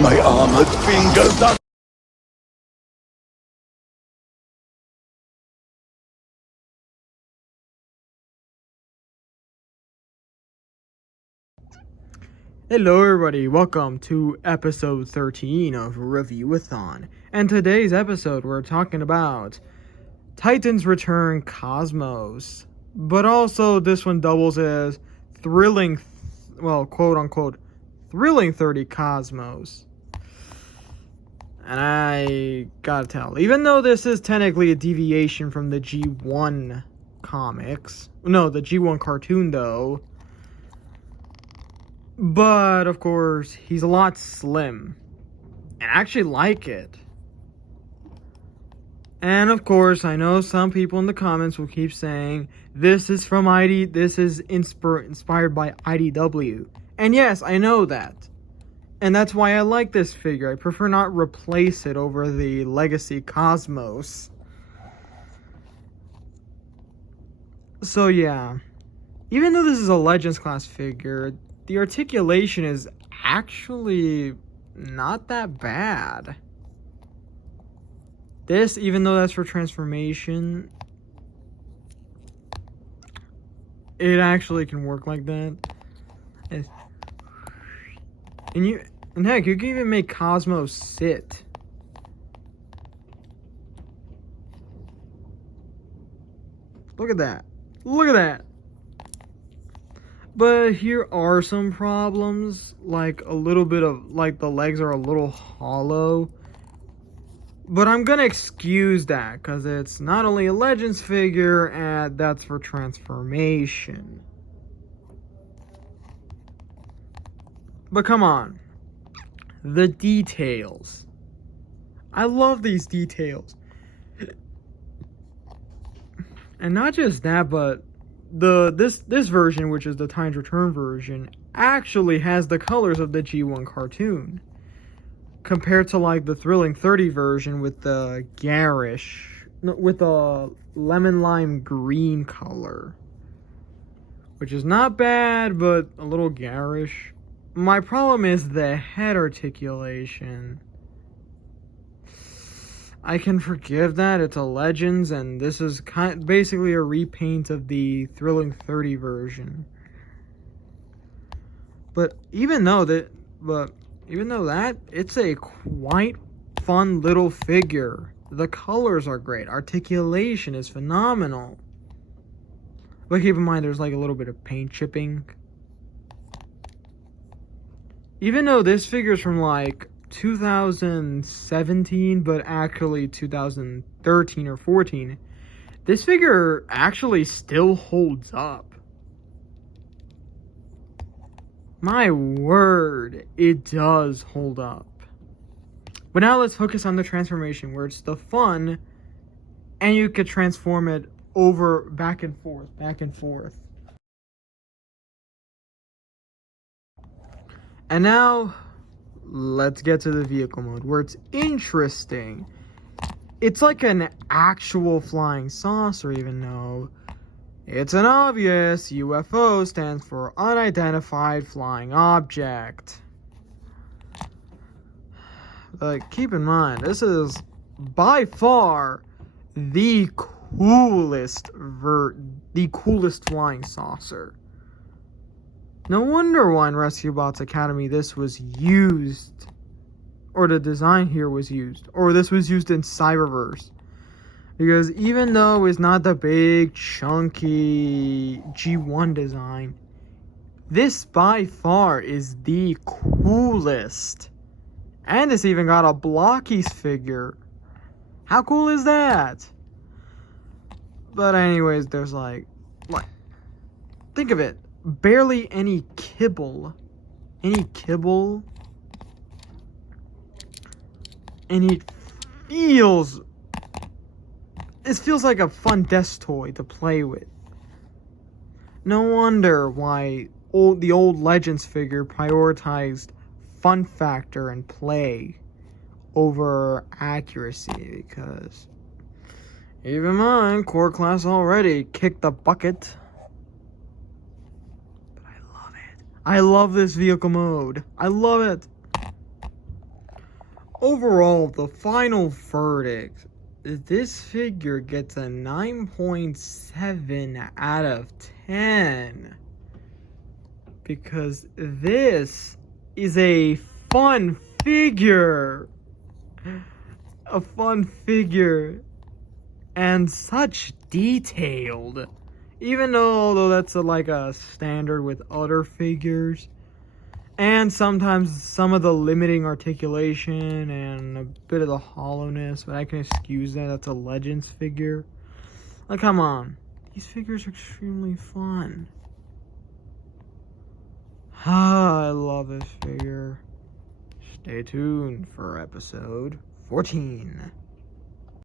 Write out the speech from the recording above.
My armored fingers are... Hello everybody, welcome to episode 13 of Review-a-thon. And today's episode we're talking about Titans Return Cosmos. But also this one doubles as thrilling, quote unquote, thrilling 30 Cosmos. And I gotta tell, even though this is technically a deviation from the G1 comics, no, the G1 cartoon though, but, of course, he's a lot slim. And I actually like it. And, of course, I know some people in the comments will keep saying, this is inspired by IDW. And yes, I know that. And that's why I like this figure. I prefer not replace it over the Legacy Cosmos. So, yeah. Even though this is a Legends class figure, the articulation is actually not that bad. This, even though that's for transformation, it actually can work like that. And heck, you can even make Cosmos sit. Look at that. Look at that. But here are some problems, like a little bit of, like the legs are a little hollow. But I'm gonna excuse that, because it's not only a Legends figure, and that's for transformation. But come on. The details. I love these details. And not just that, but this version, which is the Titans Return version, actually has the colors of the G1 cartoon, compared to like the Thrilling 30 version with the garish, with a lemon lime green color, which is not bad, but a little garish. My problem is the head articulation. I can forgive that, it's a Legends, and this is basically a repaint of the Thrilling 30 version. But even though that, it's a quite fun little figure. The colors are great, articulation is phenomenal. But keep in mind, there's like a little bit of paint chipping. Even though this figure's from like 2017, but actually 2013 or 14, this figure actually still holds up. My word, it does hold up. But now let's focus on the transformation, where it's the fun, and you could transform it over, back and forth. And now, let's get to the vehicle mode, where it's interesting. It's like an actual flying saucer, even though it's an obvious UFO stands for unidentified flying object. But keep in mind, this is by far the coolest flying saucer. No wonder why in Rescue Bots Academy this was used, or the design here was used, or this was used in Cyberverse. Because even though it's not the big, chunky G1 design, this by far is the coolest. And it's even got a Blockies figure. How cool is that? But anyways, there's like, think of it. Barely any kibble. And it feels like a fun desk toy to play with. No wonder why the old Legends figure prioritized fun factor and play over accuracy, because even mine, core class already kicked the bucket. I love this vehicle mode. I love it. Overall, the final verdict, this figure gets a 9.7 out of 10. Because this is a fun figure. A fun figure. And such detailed. Even though that's like a standard with other figures. And sometimes some of the limiting articulation and a bit of the hollowness, but I can excuse that. That's a Legends figure. Like, come on. These figures are extremely fun. I love this figure. Stay tuned for episode 14.